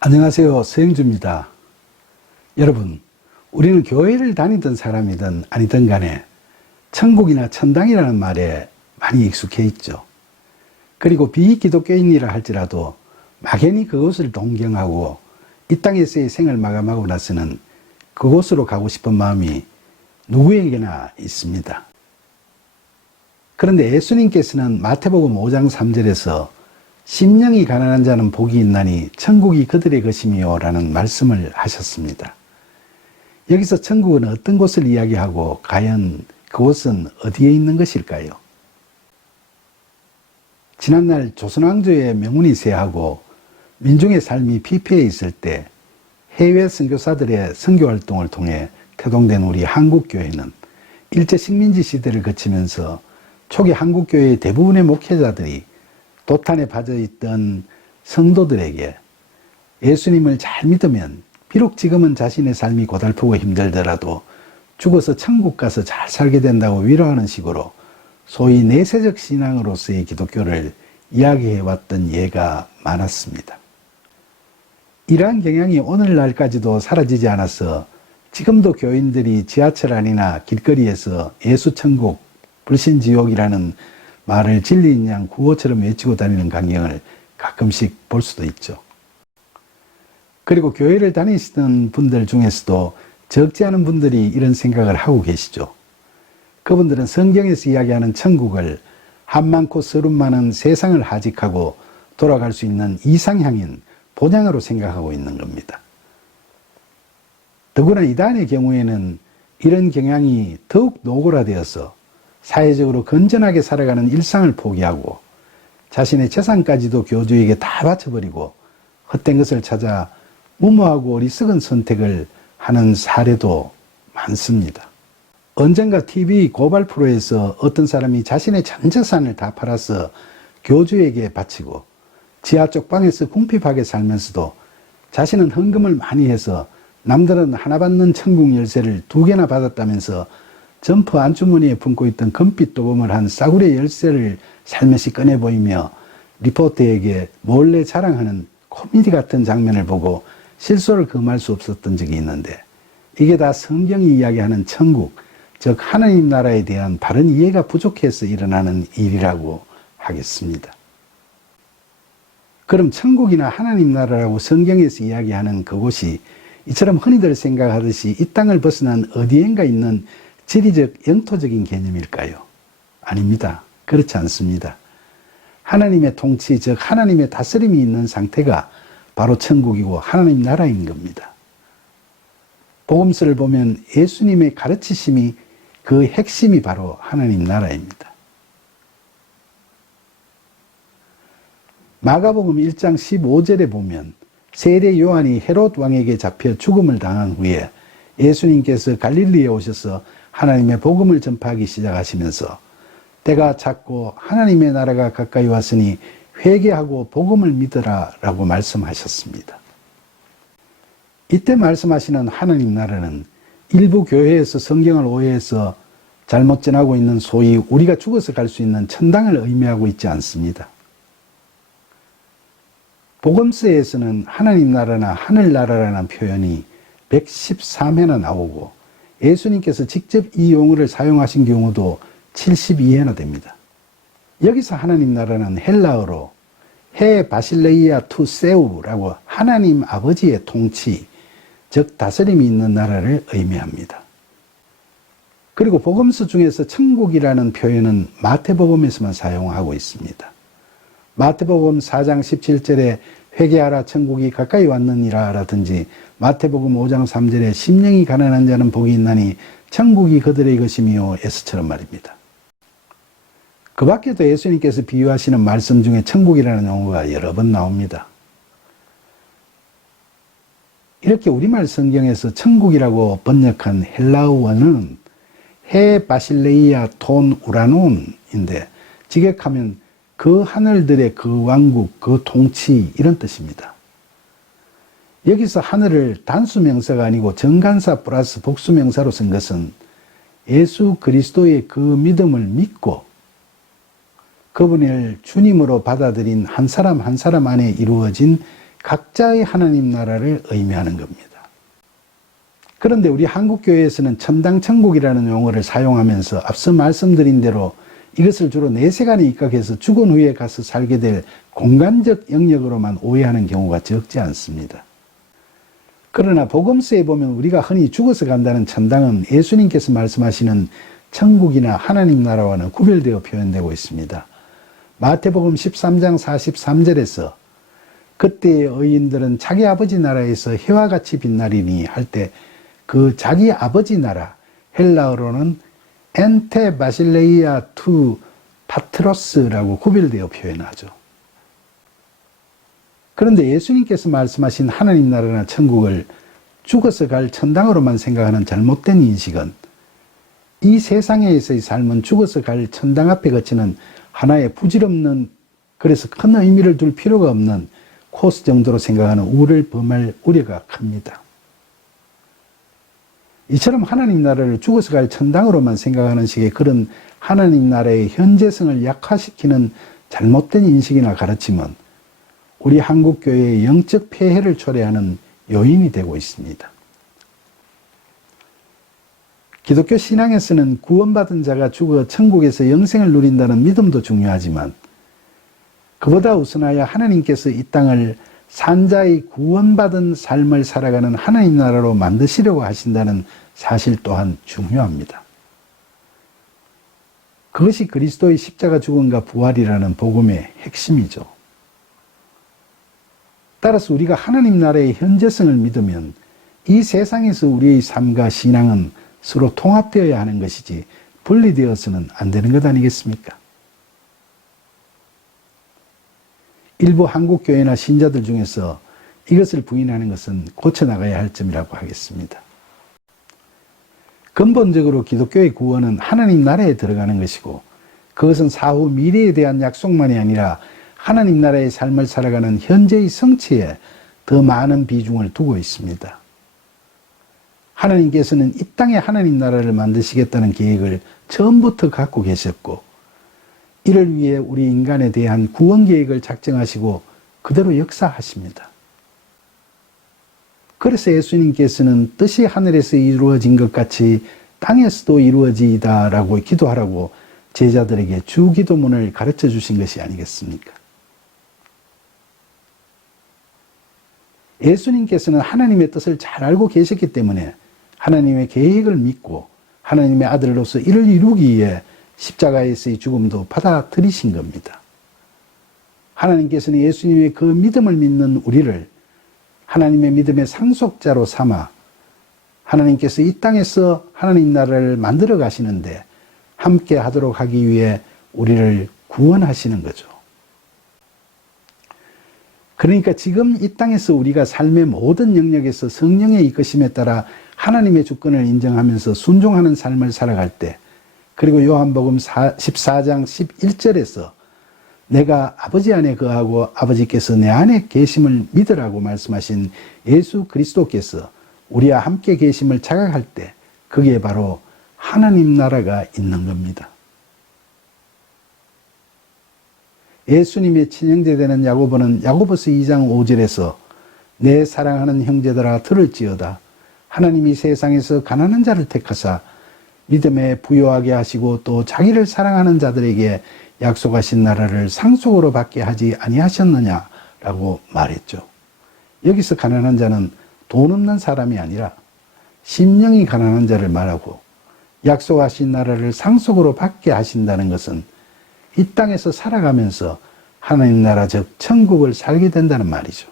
안녕하세요. 서영주입니다. 여러분, 우리는 교회를 다니던 사람이든 아니든 간에 천국이나 천당이라는 말에 많이 익숙해 있죠. 그리고 비기독교인이라 할지라도 막연히 그곳을 동경하고 이 땅에서의 생을 마감하고 나서는 그곳으로 가고 싶은 마음이 누구에게나 있습니다. 그런데 예수님께서는 마태복음 5장 3절에서 심령이 가난한 자는 복이 있나니 천국이 그들의 것이미요 라는 말씀을 하셨습니다. 여기서 천국은 어떤 곳을 이야기하고 과연 그곳은 어디에 있는 것일까요? 지난날 조선왕조의 명운이 쇠하고 민중의 삶이 피폐해 있을 때 해외 선교사들의 선교활동을 통해 태동된 우리 한국교회는 일제 식민지 시대를 거치면서 초기 한국교회의 대부분의 목회자들이 도탄에 빠져있던 성도들에게 예수님을 잘 믿으면 비록 지금은 자신의 삶이 고달프고 힘들더라도 죽어서 천국 가서 잘 살게 된다고 위로하는 식으로 소위 내세적 신앙으로서의 기독교를 이야기해왔던 예가 많았습니다. 이러한 경향이 오늘날까지도 사라지지 않아서 지금도 교인들이 지하철 안이나 길거리에서 예수천국, 불신지옥이라는 말을 진리인 양 구호처럼 외치고 다니는 광경을 가끔씩 볼 수도 있죠. 그리고 교회를 다니시던 분들 중에서도 적지 않은 분들이 이런 생각을 하고 계시죠. 그분들은 성경에서 이야기하는 천국을 한 많고 서름 많은 세상을 하직하고 돌아갈 수 있는 이상향인 본향으로 생각하고 있는 겁니다. 더구나 이단의 경우에는 이런 경향이 더욱 노골화되어서 사회적으로 건전하게 살아가는 일상을 포기하고 자신의 재산까지도 교주에게 다 바쳐버리고 헛된 것을 찾아 무모하고 어리석은 선택을 하는 사례도 많습니다. 언젠가 TV 고발 프로에서 어떤 사람이 자신의 전 재산을 다 팔아서 교주에게 바치고 지하 쪽방에서 궁핍하게 살면서도 자신은 헌금을 많이 해서 남들은 하나 받는 천국 열쇠를 2개나 받았다면서 점퍼 안주머니에 품고 있던 금빛 도금을 한 싸구려 열쇠를 살며시 꺼내 보이며 리포터에게 몰래 자랑하는 코미디 같은 장면을 보고 실소를 금할 수 없었던 적이 있는데, 이게 다 성경이 이야기하는 천국, 즉 하나님 나라에 대한 바른 이해가 부족해서 일어나는 일이라고 하겠습니다. 그럼 천국이나 하나님 나라라고 성경에서 이야기하는 그곳이 이처럼 흔히들 생각하듯이 이 땅을 벗어난 어디엔가 있는 지리적, 영토적인 개념일까요? 아닙니다. 그렇지 않습니다. 하나님의 통치, 즉 하나님의 다스림이 있는 상태가 바로 천국이고 하나님 나라인 겁니다. 복음서를 보면 예수님의 가르치심이 그 핵심이 바로 하나님 나라입니다. 마가복음 1장 15절에 보면 세례 요한이 헤롯 왕에게 잡혀 죽음을 당한 후에 예수님께서 갈릴리에 오셔서 하나님의 복음을 전파하기 시작하시면서 때가 찼고 하나님의 나라가 가까이 왔으니 회개하고 복음을 믿으라 라고 말씀하셨습니다. 이때 말씀하시는 하나님 나라는 일부 교회에서 성경을 오해해서 잘못 전하고 있는 소위 우리가 죽어서 갈 수 있는 천당을 의미하고 있지 않습니다. 복음서에서는 하나님 나라나 하늘나라라는 표현이 113회나 나오고 예수님께서 직접 이 용어를 사용하신 경우도 72회나 됩니다. 여기서 하나님 나라는 헬라어로 헤 바실레이아 투 세우라고 하나님 아버지의 통치, 즉 다스림이 있는 나라를 의미합니다. 그리고 복음서 중에서 천국이라는 표현은 마태복음에서만 사용하고 있습니다. 마태복음 4장 17절에 회개하라 천국이 가까이 왔느니라 라든지 마태복음 5장 3절에 심령이 가난한 자는 복이 있나니 천국이 그들의 것이미요 에서처럼 말입니다. 그 밖에도 예수님께서 비유하시는 말씀 중에 천국이라는 용어가 여러 번 나옵니다. 이렇게 우리말 성경에서 천국이라고 번역한 헬라어는 헤 바실레이아 톤 우라논인데 직역하면 그 하늘들의 그 왕국, 그 통치 이런 뜻입니다. 여기서 하늘을 단수명사가 아니고 정관사 플러스 복수명사로 쓴 것은 예수 그리스도의 그 믿음을 믿고 그분을 주님으로 받아들인 한 사람 한 사람 안에 이루어진 각자의 하나님 나라를 의미하는 겁니다. 그런데 우리 한국교회에서는 천당천국이라는 용어를 사용하면서 앞서 말씀드린 대로 이것을 주로 내세간에 입각해서 죽은 후에 가서 살게 될 공간적 영역으로만 오해하는 경우가 적지 않습니다. 그러나 복음서에 보면 우리가 흔히 죽어서 간다는 천당은 예수님께서 말씀하시는 천국이나 하나님 나라와는 구별되어 표현되고 있습니다. 마태복음 13장 43절에서 그때의 의인들은 자기 아버지 나라에서 해와 같이 빛나리니 할 때 그 자기 아버지 나라, 헬라어로는 엔테 바실레이아 투 파트로스라고 구별되어 표현하죠. 그런데 예수님께서 말씀하신 하나님 나라나 천국을 죽어서 갈 천당으로만 생각하는 잘못된 인식은 이 세상에서의 삶은 죽어서 갈 천당 앞에 거치는 하나의 부질없는, 그래서 큰 의미를 둘 필요가 없는 코스 정도로 생각하는 우를 범할 우려가 큽니다. 이처럼 하나님 나라를 죽어서 갈 천당으로만 생각하는 식의 그런 하나님 나라의 현재성을 약화시키는 잘못된 인식이나 가르침은 우리 한국교회의 영적 폐해를 초래하는 요인이 되고 있습니다. 기독교 신앙에서는 구원받은 자가 죽어 천국에서 영생을 누린다는 믿음도 중요하지만 그보다 우선하여 하나님께서 이 땅을 산자의 구원받은 삶을 살아가는 하나님 나라로 만드시려고 하신다는 사실 또한 중요합니다. 그것이 그리스도의 십자가 죽음과 부활이라는 복음의 핵심이죠. 따라서 우리가 하나님 나라의 현재성을 믿으면 이 세상에서 우리의 삶과 신앙은 서로 통합되어야 하는 것이지 분리되어서는 안 되는 것 아니겠습니까? 일부 한국교회나 신자들 중에서 이것을 부인하는 것은 고쳐나가야 할 점이라고 하겠습니다. 근본적으로 기독교의 구원은 하나님 나라에 들어가는 것이고 그것은 사후 미래에 대한 약속만이 아니라 하나님 나라의 삶을 살아가는 현재의 성취에 더 많은 비중을 두고 있습니다. 하나님께서는 이 땅에 하나님 나라를 만드시겠다는 계획을 처음부터 갖고 계셨고 이를 위해 우리 인간에 대한 구원 계획을 작정하시고 그대로 역사하십니다. 그래서 예수님께서는 뜻이 하늘에서 이루어진 것 같이 땅에서도 이루어지이다라고 기도하라고 제자들에게 주기도문을 가르쳐 주신 것이 아니겠습니까? 예수님께서는 하나님의 뜻을 잘 알고 계셨기 때문에 하나님의 계획을 믿고 하나님의 아들로서 이를 이루기 위해 십자가에서의 죽음도 받아들이신 겁니다. 하나님께서는 예수님의 그 믿음을 믿는 우리를 하나님의 믿음의 상속자로 삼아 하나님께서 이 땅에서 하나님 나라를 만들어 가시는데 함께 하도록 하기 위해 우리를 구원하시는 거죠. 그러니까 지금 이 땅에서 우리가 삶의 모든 영역에서 성령의 이끄심에 따라 하나님의 주권을 인정하면서 순종하는 삶을 살아갈 때, 그리고 요한복음 14장 11절에서 내가 아버지 안에 거하고 아버지께서 내 안에 계심을 믿으라고 말씀하신 예수 그리스도께서 우리와 함께 계심을 자각할 때 그게 바로 하나님 나라가 있는 겁니다. 예수님의 친형제 되는 야고보는 야고보서 2장 5절에서 내 사랑하는 형제들아 들을지어다. 하나님이 세상에서 가난한 자를 택하사 믿음에 부요하게 하시고 또 자기를 사랑하는 자들에게 약속하신 나라를 상속으로 받게 하지 아니하셨느냐라고 말했죠. 여기서 가난한 자는 돈 없는 사람이 아니라 심령이 가난한 자를 말하고 약속하신 나라를 상속으로 받게 하신다는 것은 이 땅에서 살아가면서 하나님 나라 즉 천국을 살게 된다는 말이죠.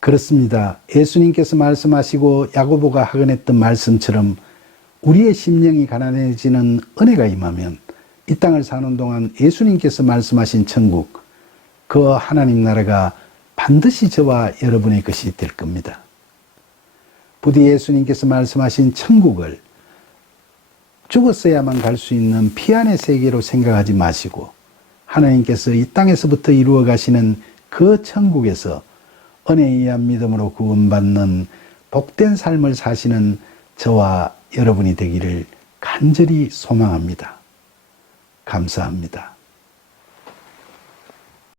그렇습니다. 예수님께서 말씀하시고 야고보가 하건했던 말씀처럼 우리의 심령이 가난해지는 은혜가 임하면 이 땅을 사는 동안 예수님께서 말씀하신 천국, 그 하나님 나라가 반드시 저와 여러분의 것이 될 겁니다. 부디 예수님께서 말씀하신 천국을 죽었어야만 갈 수 있는 피안의 세계로 생각하지 마시고 하나님께서 이 땅에서부터 이루어 가시는 그 천국에서 은혜에 의한 믿음으로 구원받는 복된 삶을 사시는 저와 여러분이 되기를 간절히 소망합니다. 감사합니다.